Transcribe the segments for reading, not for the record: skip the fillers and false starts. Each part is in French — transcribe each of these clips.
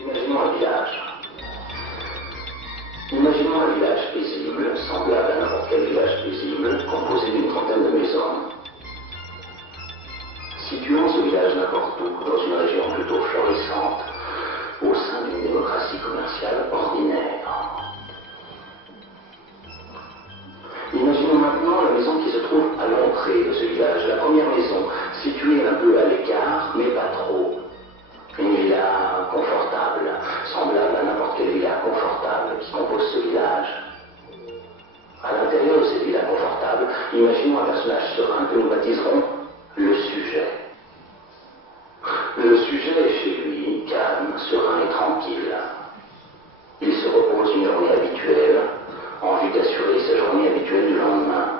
Imaginons un village. Imaginons un village paisible, semblable à n'importe quel village paisible, composé d'une trentaine de maisons. Situons ce village n'importe où, dans une région plutôt florissante, au sein d'une démocratie commerciale ordinaire. Imaginons maintenant la maison qui se trouve à l'entrée de ce village, la première maison, située un peu à l'écart, mais pas trop. Une villa confortable, semblable à n'importe quelle villa confortable qui compose ce village. À l'intérieur de cette villa confortable, imaginons un personnage serein que nous baptiserons le sujet. Le sujet est chez lui, calme, serein et tranquille. Il se repose une journée habituelle, en vue d'assurer sa journée habituelle du lendemain.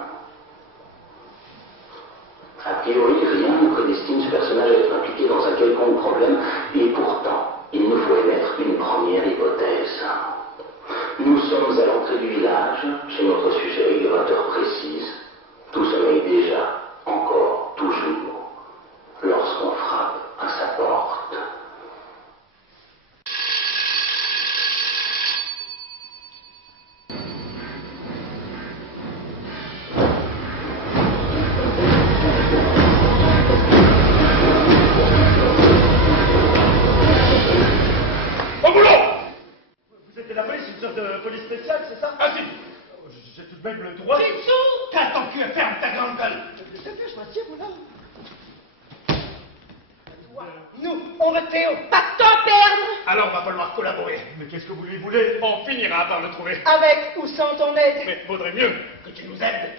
A priori, rien ne prédestine ce personnage à être impliqué dans un quelconque problème, et pourtant, il nous faut émettre une première hypothèse. Nous sommes à l'entrée du village, chez notre sujet, il est 20 heures précises. Tout sommeille déjà, encore, toujours, lorsqu'on frappe à sa porte. Police spéciale, c'est ça? Ah si! J'ai tout de même le droit. Titsu! T'as ton cul, ferme ta grande gueule! Je m'assieds, voilà. Nous, on veut Théo! Pas de temps à perdre! Alors on va falloir collaborer. Mais qu'est-ce que vous lui voulez? On finira par le trouver. Avec ou sans ton aide? Mais vaudrait mieux que tu nous aides.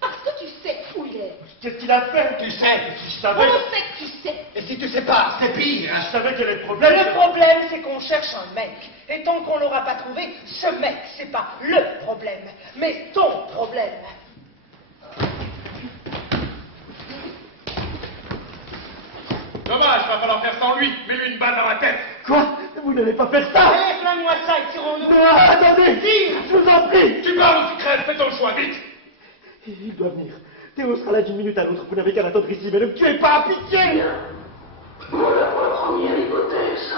Parce que tu sais où il est. Qu'est-ce qu'il a fait? Tu sais, Si je savais... On sait que tu sais. et si tu sais pas, c'est pire. Je savais quel est le problème. Le problème, c'est qu'on cherche un mec. Et tant qu'on l'aura pas trouvé, ce mec, c'est pas le problème, mais ton problème. Dommage, va falloir faire sans lui. Mets-lui une balle dans la tête. Quoi? Vous n'allez pas faire ça? Allez, flingue-moi ça et tirons-nous. Attendez! Tire! Je vous en prie! Tu parles ou tu crèves, fais ton choix, vite. Il doit venir. Théo sera là d'une minute à l'autre. Vous n'avez qu'à l'attendre ici, mais ne me tuez pas, pitié! Bien. Voilà pour la première hypothèse.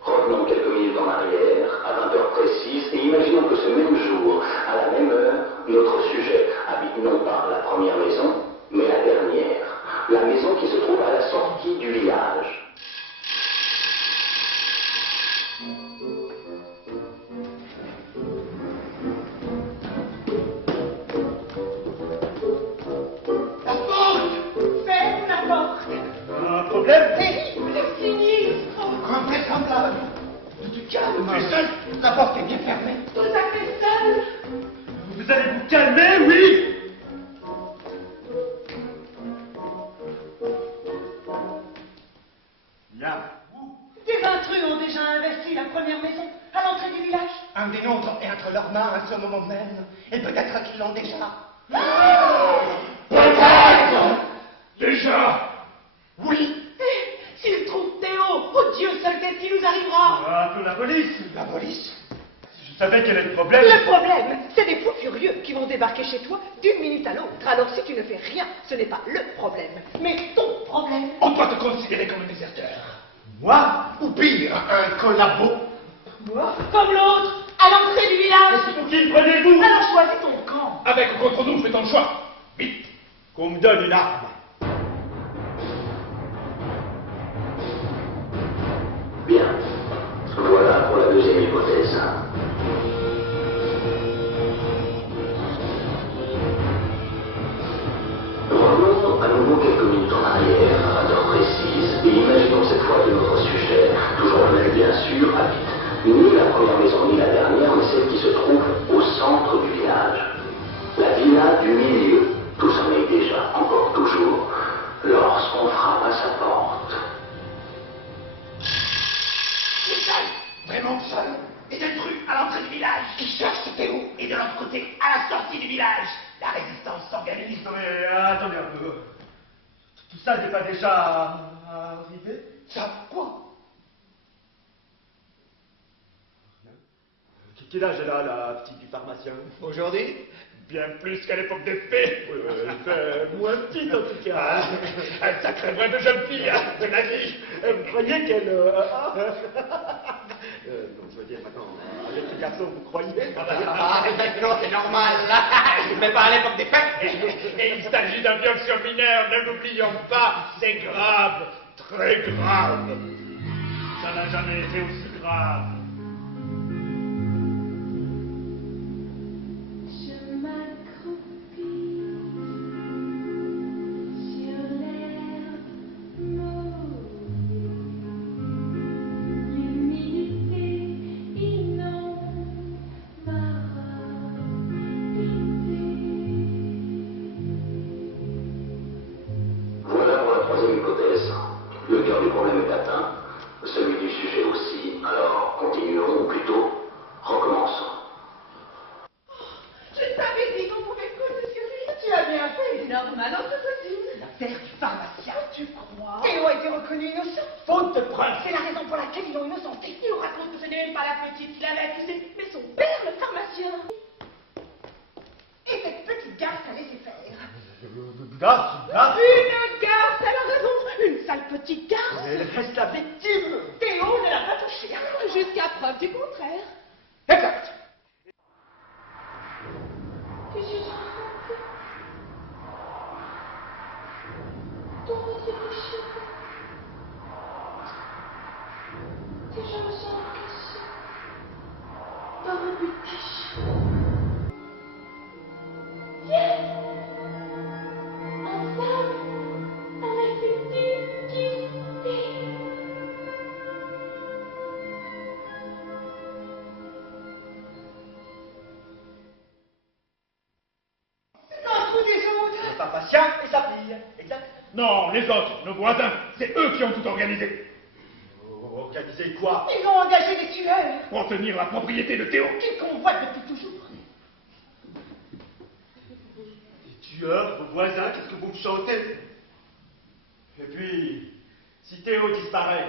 Revenons quelques minutes en arrière, à 20 heures précises, et imaginons que ce même jour, à la même heure, notre sujet habite non pas la première maison, mais la dernière. La maison qui se trouve à la sortie du village. La porte! Ferme la porte! Un problème? Terrible, sinistre! Invraisemblable. Tu te calmes, tu es seul. La porte est bien fermée. Tout à fait seul! Vous allez vous calmer, oui? Bien. Des intrus ont déjà investi la première maison à l'entrée du village. Un des nôtres est entre leurs mains à ce moment même. Et peut-être qu'ils l'ont déjà. Peut-être! Déjà? Oui. Et s'ils trouvent Théo, oh Dieu seul, qu'est-ce qui nous arrivera? Appelons la police. La police? Je savais quel est le problème. Le problème, c'est des fous furieux qui vont débarquer chez toi d'une minute à l'autre. Alors si tu ne fais rien, ce n'est pas le problème, mais ton problème. On doit te considérer comme un déserteur. Moi? Ou pire, un collabo. Moi, comme l'autre, à l'entrée du village. Pour qui le prenez-vous? Alors choisis ton camp. Avec ou contre nous, fais ton choix. Vite. Qu'on me donne une arme. Bien. Voilà pour la deuxième hypothèse. Revenons à nouveau quelques minutes en arrière, à 20 heures précises, et imaginons cette fois que notre sujet, toujours le même bien sûr, habite ni la première maison ni la dernière, mais celle qui se trouve au centre du village. La villa du milieu, tout sommeille déjà, encore toujours, lorsqu'on frappe à sa porte. Tu es seul, vraiment seul. Et des trucs à l'entrée du village qui cherchent Théo. Et de l'autre côté, à la sortie du village, la résistance s'organise. Non mais attendez un peu. Tout ça n'est pas déjà arrivé? Ça, quoi? Quel âge elle a, la petite du pharmacien? Aujourd'hui, bien plus qu'à l'époque des fées. Moins petite en tout cas. Un sacré vrai de jeune fille, hein, de la vie. Vous croyez qu'elle... ce garçon, vous croyez? Ah, exactement, c'est normal. Mais pas à l'époque des fêtes. Et il s'agit d'un viol sur mineur, ne l'oublions pas, c'est grave, très grave. Ça n'a jamais été aussi grave. Je m'accroupis sur l'herbe mouillée, l'humidité inonde ma Voilà pour la troisième hypothèse. Le cœur du problème est atteint, celui du sujet aussi. Alors, continuons, ou plutôt, recommençons. Je t'avais dit qu'on pouvait compter sur lui. Tu as bien fait, Norman, en toute possible. L'affaire du pharmacien, tu crois? Théo a été reconnu innocent. Faute de preuves. C'est la raison pour laquelle ils l'ont innocenté. Il nous raconte que ce n'est même pas la petite qui l'avait accusé, mais son père, le pharmacien. Et cette petite garce a laissé faire. Garce. Une garce, elle a raison. Une sale petite garce. Elle reste la victime. Théo ne l'a pas touchée. Jusqu'à preuve du contraire. Exact. Que je chante dans votre péché, que je me sens cachée dans reputation. Viens, ensemble, avec une dignité. L'entre des autres. Le pharmacien et sa fille. Exact. Non, les autres, nos voisins, c'est eux qui ont tout organisé. Organisez quoi? Ils ont engagé des tueurs Pour tenir la propriété de Théo. qu'ils convoitent depuis toujours. Les tueurs, vos voisins, qu'est-ce que vous me chantez? Et puis, si Théo disparaît,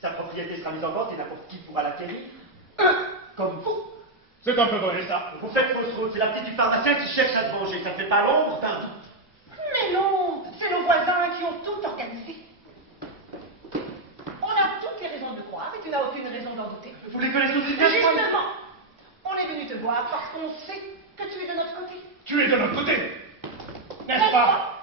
sa propriété sera mise en vente et n'importe qui pourra l'acquérir. Eux, comme vous. C'est un peu vrai ça. Vous faites fausse route, c'est la petite du pharmacien qui cherche à se venger. Ça ne fait pas l'ombre d'un doute. Mais non, c'est nos voisins qui ont tout organisé. On a toutes les raisons de le croire et tu n'as aucune raison d'en douter. Vous les connaissez aussi bien que moi. Justement, on est venu te voir parce qu'on sait que tu es de notre côté. Tu es de notre côté, N'est-ce n'est-ce pas?